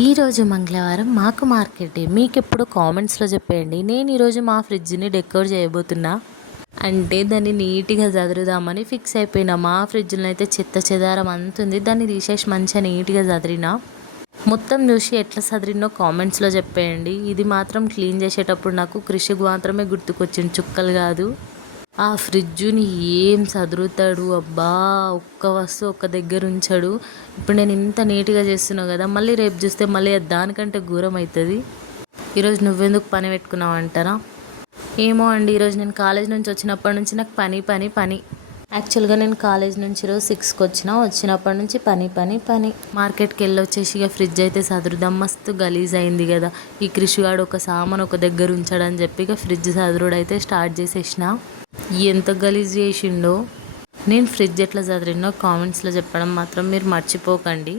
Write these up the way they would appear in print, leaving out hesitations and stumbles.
ఈరోజు మంగళవారం మాకు మార్కెట్ డే. మీకు ఎప్పుడు కామెంట్స్లో చెప్పేయండి. నేను ఈరోజు మా ఫ్రిడ్జ్ని డెకోర్ చేయబోతున్నా. అంటే దాన్ని నీట్గా చదురుదామని ఫిక్స్ అయిపోయినా. మా ఫ్రిడ్జ్లో అయితే చెత్త చెదారం అంతుంది. దాన్ని తీసేసి మంచిగా నీట్గా చదిరినా. మొత్తం చూసి ఎట్లా చదిరినో కామెంట్స్లో చెప్పేయండి. ఇది మాత్రం క్లీన్ చేసేటప్పుడు నాకు కృషికి మాత్రమే గుర్తుకొచ్చింది, చుక్కలు కాదు. ఆ ఫ్రిడ్జ్ని ఏం సదురుతాడు అబ్బా! ఒక్క వస్తువు ఒక్క దగ్గర ఉంచాడు. ఇప్పుడు నేను ఇంత నీట్గా చేస్తున్నా కదా, మళ్ళీ రేపు చూస్తే మళ్ళీ అది దానికంటే ఘోరం అవుతుంది. ఈరోజు నువ్వెందుకు పని పెట్టుకున్నావు అంటారా? ఏమో అండి, ఈరోజు నేను కాలేజ్ నుంచి వచ్చినప్పటి నుంచి నాకు పని పని పని. యాక్చువల్గా నేను కాలేజ్ నుంచి ఈరోజు 6కి వచ్చినప్పటి నుంచి పని పని పని. మార్కెట్కి వెళ్ళి వచ్చేసి ఇక ఫ్రిడ్జ్ అయితే సదురుదాం, మస్తు గలీజ్ అయింది కదా. ఈ కృషిగాడు ఒక సామాన్ ఒక దగ్గర ఉంచాడని చెప్పి ఇక ఫ్రిడ్జ్ సదురుడు అయితే స్టార్ట్ చేసేసిన. ఎంత గలీజ్ చేసిండో. నేను ఫ్రిడ్జ్ ఎట్లా చదివినో కామెంట్స్లో చెప్పడం మాత్రం మీరు మర్చిపోకండి.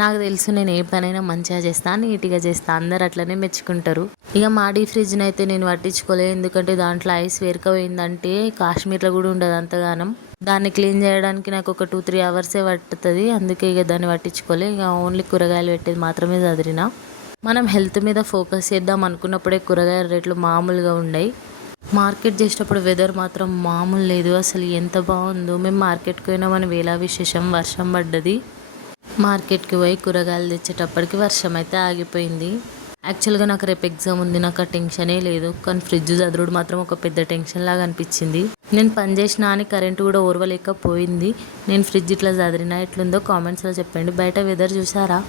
నాకు తెలుసు నేను ఏ పనైనా మంచిగా చేస్తాను, నీట్గా చేస్తాను, అందరు అట్లనే మెచ్చుకుంటారు. ఇక మా డీ ఫ్రిడ్జ్ని అయితే నేను పట్టించుకోలేదు, ఎందుకంటే దాంట్లో ఐస్ వేరుకపోయిందంటే కాశ్మీర్లో కూడా ఉండదు అంతగానం. దాన్ని క్లీన్ చేయడానికి నాకు ఒక 2-3 అవర్సే పట్టుతుంది. అందుకే ఇక దాన్ని పట్టించుకోలే. ఇక ఓన్లీ కూరగాయలు పెట్టేది మాత్రమే చదివిన. మనం హెల్త్ మీద ఫోకస్ చేద్దాం అనుకున్నప్పుడే కూరగాయల రేట్లు మామూలుగా ఉన్నాయి. మార్కెట్ చేసేటప్పుడు వెదర్ మాత్రం మామూలు లేదు, అసలు ఎంత బాగుందో. మేము మార్కెట్కి పోయినామని వేళ విశేషం, వర్షం పడ్డది. మార్కెట్కి పోయి కూరగాయలు తెచ్చేటప్పటికి వర్షం అయితే ఆగిపోయింది. యాక్చువల్గా నాకు రేపు ఎగ్జామ్ ఉంది, నాకు ఆ టెన్షనే లేదు. కానీ ఫ్రిడ్జ్ చదురుడు మాత్రం ఒక పెద్ద టెన్షన్ లాగా అనిపించింది. నేను పని చేసినా అని కరెంటు కూడా ఓర్వలేకపోయింది. నేను ఫ్రిడ్జ్ ఇట్లా చదిరినా ఎట్లుందో కామెంట్స్లో చెప్పండి. బయట వెదర్ చూసారా?